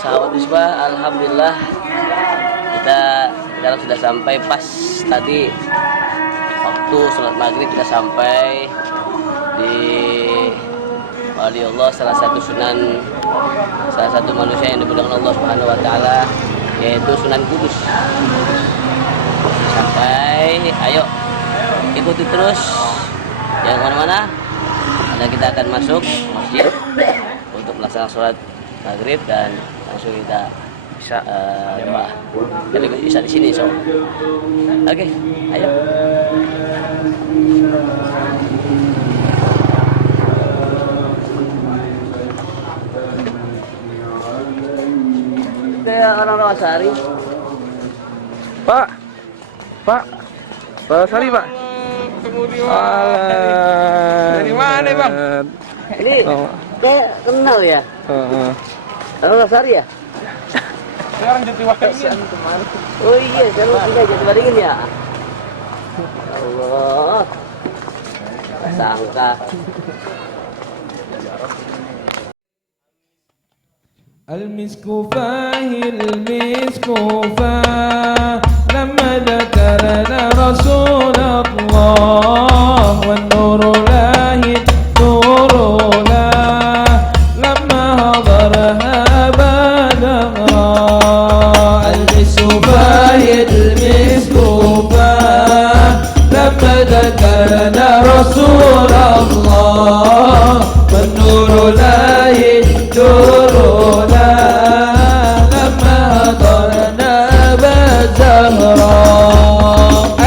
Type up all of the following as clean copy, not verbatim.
Sahabat Isbah, alhamdulillah kita sekarang sudah sampai pas tadi waktu sholat maghrib. Kita sampai di wali Allah, salah satu manusia yang dimuliakan Allah Subhanahu wa taala, yaitu Sunan Kudus. Sampai, ayo ikuti terus, jangan kemana-mana, karena kita akan masuk masjid untuk melaksanakan sholat maghrib dan langsung kita bisa jadi bisa di sini, so. Oke, ayo. Kayak orang Rawasari. Pak, Rawasari Pak. Dari mana Bang? Ini kayak kenal ya. Orang Rawasari ya? Sekarang Jatiwaringin. Oh iya, sekarang pindah Jatiwaringin ya. Allah, sangka. المسك فاه المسك فاه لما ذكرنا رسول الله والنور لاهي نور له لما حضرها بلغها المسك فاه المسك فاه لما ذكرنا رسول الله والنور لاهي نور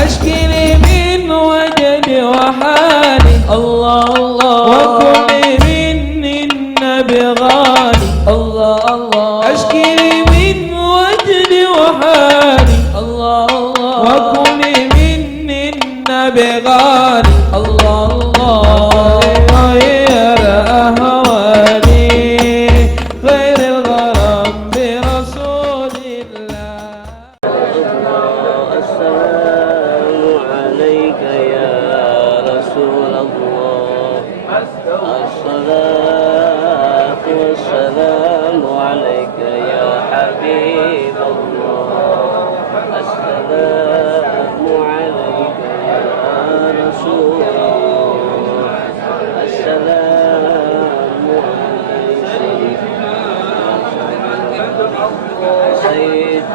أشكني من وجد وحالي الله الله وكل من النبي غالي الله الله أشكني من وجد وحالي الله الله وكل من النبي غالي الله الله غير أهوالي غير الغرام برسول الله. الصلاة والسلام عليك يا حبيب الله. السلام عليك يا رسول الله. السلام عليك سيد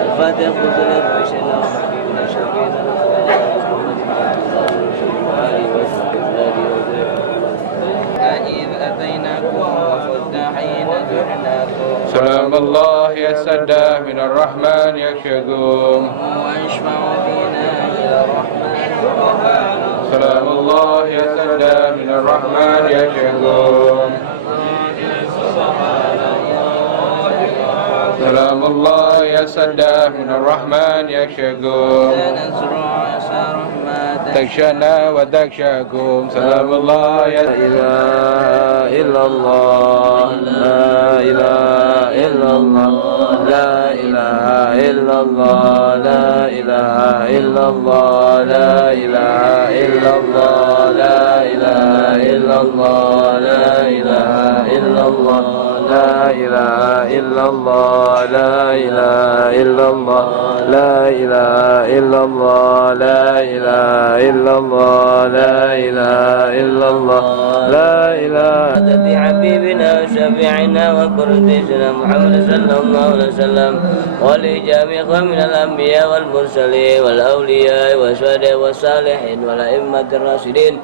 الفاتح خذنا بشنا وحبيبنا شفينا إذ أتيناكم وصدنا حين جئناكم. سلام الله يسدى من الرحمن يكشكم واشفع فينا إلى الرحمن. سلام الله يسدى من الرحمن يكشكم. سلام الله يسدى من الرحمن يكشكم. تكشنا وتكشاكم. سلام الله لا إله إلا الله. لا إله إلا الله. لا إله إلا الله. لا إله إلا الله. لا إله إلا الله. لا إله إلا الله. لا إله إلا الله. لا إله إلا الله. لا إله إلا الله. لا إله إلا الله. لا إله إلا الله. لا إله إلا الله. لا إله إلا حبيبنا وشفيعنا وقرتنا محمد صلى الله عليه وسلم ولجميع من الأنبياء والمرسلين والأولياء والشهداء والصالحين والأئمة الراشدين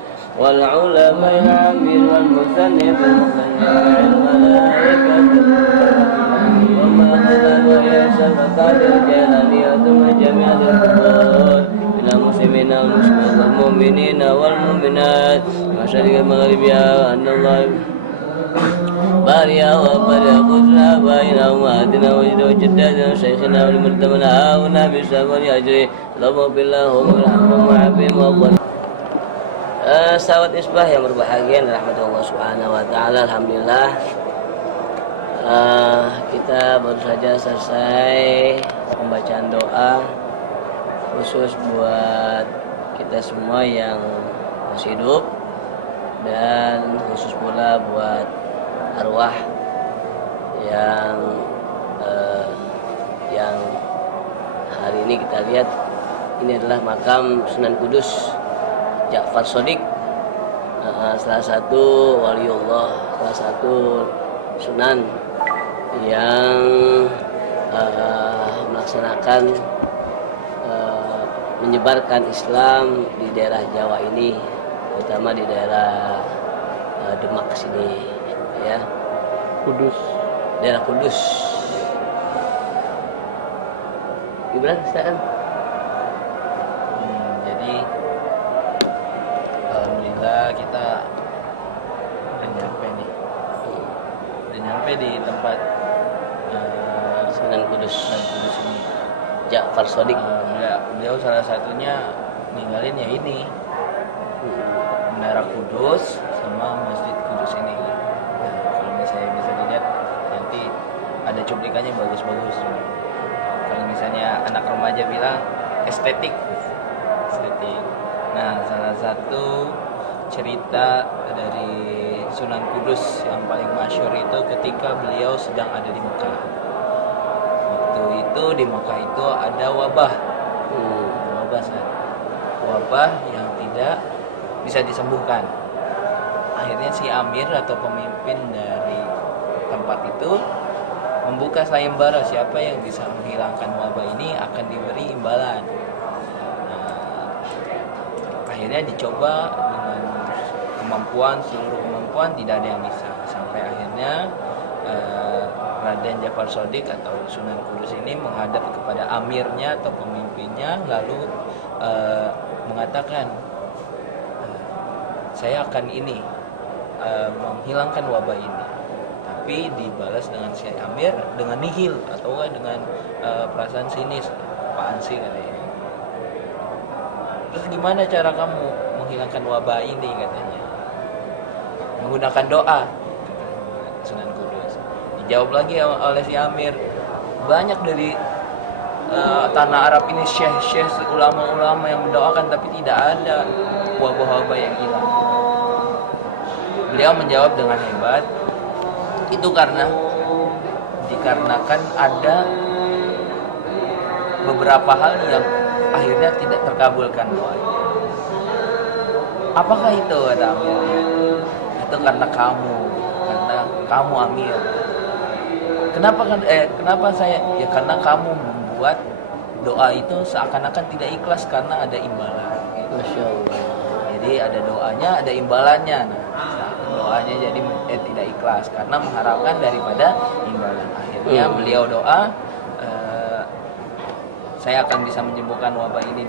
والعلماء العاملين والمصنفين والملائكة وما خلقوا يحسن فقادر الجلالي وثم جميع الكفار من المسلمين والمسلمات والمؤمنين والمؤمنات ومشارق المغرب يا أن الله باريا وباريا قدنا بائنا ومهدنا وجد وجدادنا وشيخنا ولمرتمنا هاونا بسبب أجري اللهم باللهم ورحمة وعافيم والله. Sahabat Isbah yang berbahagia, rahmat Allah Subhanahu wa taala, alhamdulillah kita baru saja selesai pembacaan doa khusus buat kita semua yang masih hidup Dan khusus pula buat arwah yang hari ini kita lihat, ini adalah makam Sunan Kudus Ja'far Shadiq, salah satu waliullah, salah satu sunan yang melaksanakan menyebarkan Islam di daerah Jawa ini, terutama di daerah Demak sini, ya. Kudus. Daerah Kudus. Gimana, silakan. Jadi alhamdulillah kita udah nyampe di tempat Sunan Kudus ini. Ja'far Shadiq. Beliau salah satunya ninggalin ya ini Menara Kudus sama Masjid Kudus ini. Kalau misalnya bisa dilihat nanti ada cuplikannya bagus-bagus. Kalau misalnya anak remaja bilang estetik. Nah, salah satu cerita dari Sunan Kudus yang paling masyhur itu ketika beliau sedang ada di Mekah. Waktu itu di Mekah itu ada wabah yang tidak bisa disembuhkan. Akhirnya si amir atau pemimpin dari tempat itu membuka sayembara, siapa yang bisa menghilangkan wabah ini akan diberi imbalan. Akhirnya dicoba dengan seluruh kemampuan, tidak ada yang bisa, sampai akhirnya Raden Ja'far Shadiq atau Sunan Kudus ini menghadap kepada amirnya atau pemimpinnya, lalu mengatakan, saya akan menghilangkan wabah ini, tapi dibalas dengan si amir dengan nihil atau dengan perasaan sinis, apaan sih katanya. Terus gimana cara kamu menghilangkan wabah ini, katanya? Menggunakan doa, kata Sunan Kudus. Dijawab lagi oleh si amir, banyak dari tanah Arab ini syekh-syekh, ulama-ulama yang mendoakan, tapi tidak ada wabah-wabah yang hilang. Beliau menjawab dengan hebat, itu dikarenakan ada beberapa hal yang akhirnya tidak terkabulkan doanya. Apakah itu, kata amirnya? Itu karena kamu amir. Kenapa saya? Ya karena kamu membuat doa itu seakan-akan tidak ikhlas karena ada imbalan. Masya Allah. Jadi ada doanya, ada imbalannya. Nah, doanya jadi tidak ikhlas karena mengharapkan daripada imbalan. Akhirnya beliau doa, saya akan bisa menyembuhkan wabah ini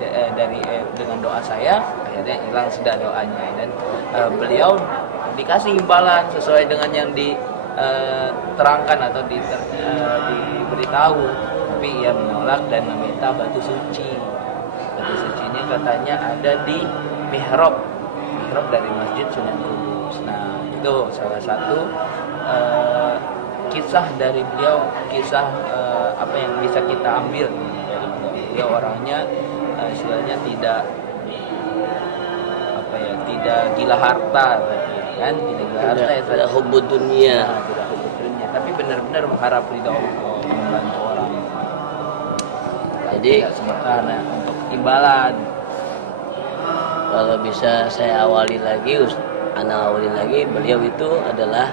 dengan doa saya. Akhirnya hilang sudah doanya, dan beliau dikasih imbalan sesuai dengan yang diterangkan atau diberitahu, tapi ia menolak dan meminta batu suci. Batu suci ini katanya ada di mihrab dari Masjid Sunan Kudus. Nah, itu salah satu kisah dari beliau, kisah apa yang bisa kita ambil dari beliau. Orangnya istilahnya tidak gila harta, kan? Tidak hubbud dunia. Tidak hubbud dunia, tapi benar-benar mengharap ridha Allah, membantu orang. Jadi sementara untuk imbalan. Kalau bisa saya awali lagi, beliau itu adalah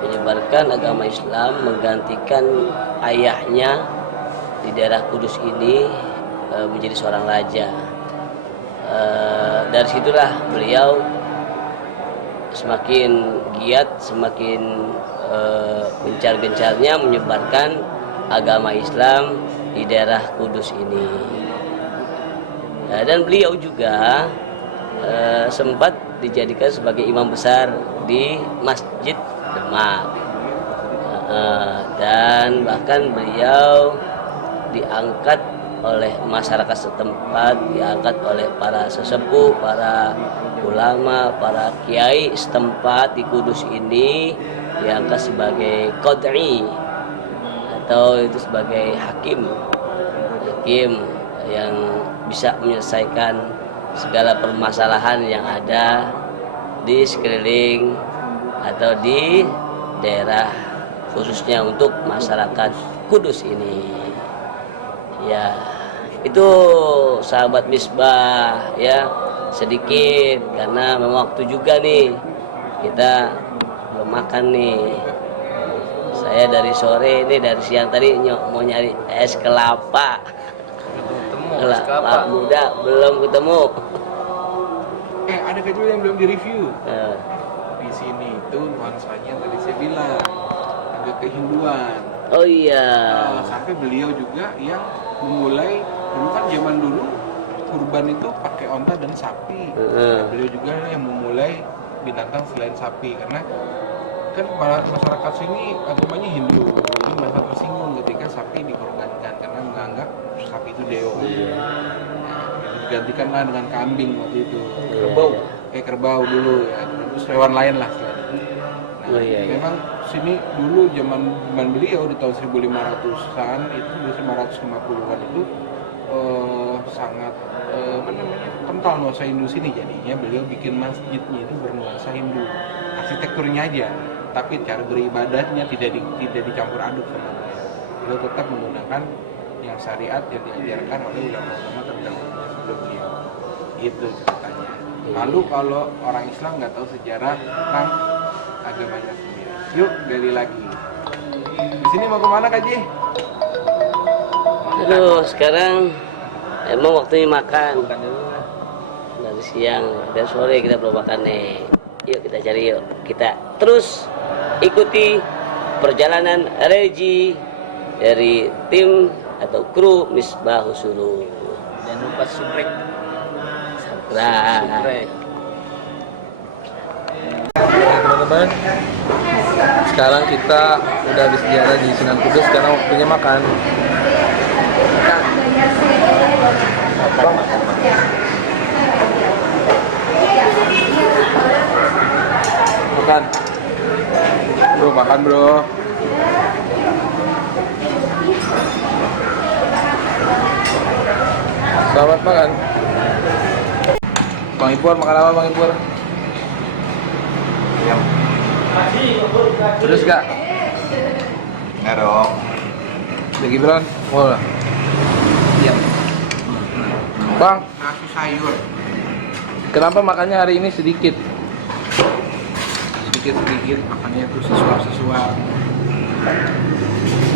menyebarkan agama Islam, menggantikan ayahnya di daerah Kudus ini menjadi seorang raja. Dari situlah beliau semakin giat, semakin gencar-gencarnya menyebarkan agama Islam di daerah Kudus ini. Dan beliau juga sempat dijadikan sebagai imam besar di Masjid Demak, dan bahkan beliau diangkat oleh masyarakat setempat, diangkat oleh para sesepuh, para ulama, para kiai setempat di Kudus ini, diangkat sebagai qad'i atau itu sebagai hakim yang bisa menyelesaikan segala permasalahan yang ada di sekeliling atau di daerah khususnya untuk masyarakat Kudus ini. Ya, itu sahabat Misbah ya, sedikit karena memang waktu juga nih kita belum makan nih. Saya dari sore ini, dari siang tadi mau nyari es kelapa. Kelapa muda belum ketemu. Ada kecil yang belum direview. Di sini itu nuansanya tadi saya bilang agak kehinduan. Oh iya. Sampai beliau juga yang memulai, dulu kan zaman dulu kurban itu pakai onta dan sapi. Beliau juga yang memulai binatang selain sapi, karena kan masyarakat sini agamanya Hindu, jadi merasa tersinggung ketika sapi dikorbankan karena menganggap sapi itu dewa. Digantikanlah dengan kambing waktu itu, kerbau, kayak kerbau dulu ya, terus hewan lain lah. Memang sini dulu zaman beliau di tahun 1500-an itu, 1550-an itu sangat kental nuansa Hindu sini, jadinya beliau bikin masjidnya itu bernuansa Hindu, arsitekturnya aja, tapi cara beribadahnya tidak dicampur aduk sama beliau. Beliau tetap menggunakan yang syariat yang diajarkan oleh ulama-ulama terdahulu sebelum beliau. Itu ceritanya. Lalu kalau orang Islam nggak tahu sejarah tentang agamanya sendiri, yuk gali lagi. Di sini mau kemana Kak Ji? Aduh, sekarang emang waktunya makan. Dari siang dan sore kita belum makan nih. Yuk kita cari yuk. Kita terus ikuti perjalanan religi dari tim atau kru Misbah Husuru. Jangan lupa subscribe. Teman-teman, sekarang kita udah habis ziarah di Sunan Kudus, sekarang waktunya makan. Makan. Bro, makan bro. Selamat makan. Bang Ipur, makan apa Bang Ipur? Ayam. Terus gak? Enggak dong. Lagi Gibran? Mau lah. Iya. Bang, Nasi sayur. kenapa makannya hari ini sedikit? Sedikit makannya tuh sesuap.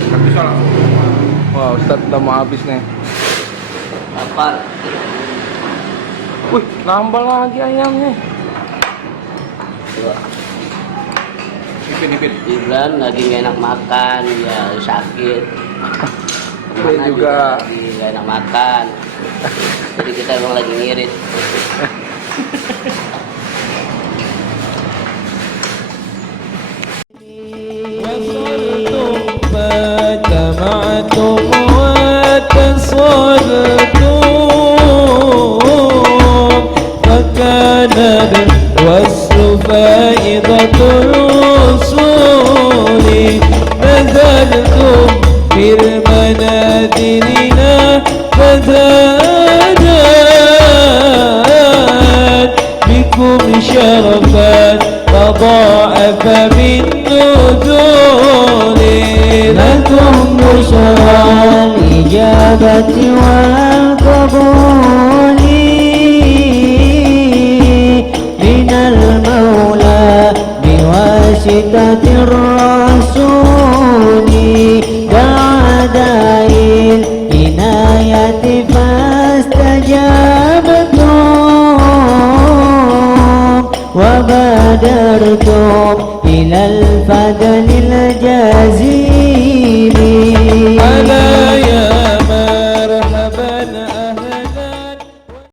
Tapi salah. Wah, Ustadz udah mau habis nih. Lapar. Wih, nambah lagi ayamnya. Coba. Ipin. Ibran lagi gak enak makan, ya sakit. Gue juga lagi gak enak makan. Jadi kita emang lagi ngirit. فجمعتم وتصلتم فكان الوصل فائضة الوصول نزلتم في المنازل فزادت بكم شرفا تضاعف بالنزول لكم بشرى الإجابة والقبول من المولى بواسطة الرسول دعاء العناية فاستجابتم وبادرتم إلى الفضل الجزيل